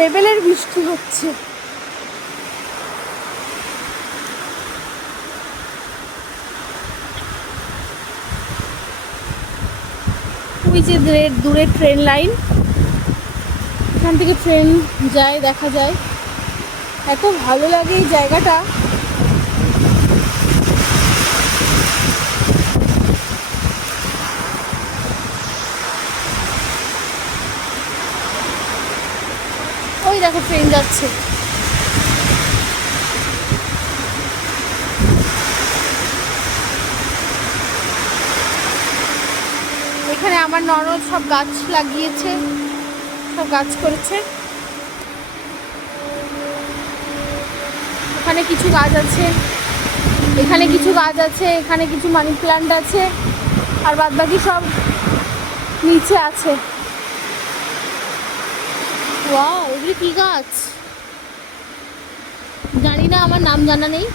লেভেলের বৃষ্টি হচ্ছে। ওই যে দূরে ট্রেন লাইন, এখান থেকে ট্রেন যায়, দেখা যায়। এত ভালো লাগে এই জায়গাটা। ওই দেখো ট্রেন যাচ্ছে। এখানে আমার ননদ সব গাছ লাগিয়েছে, সব গাছ করেছে। এখানে কিছু গাছ আছে, এখানে কিছু গাছ আছে, এখানে কিছু মানি প্ল্যান্ট আছে, আর বাদ বাকি সব নিচে আছে। ওয়াও, এগুলি কি গাছ জানি না, আমার নাম জানা নেই।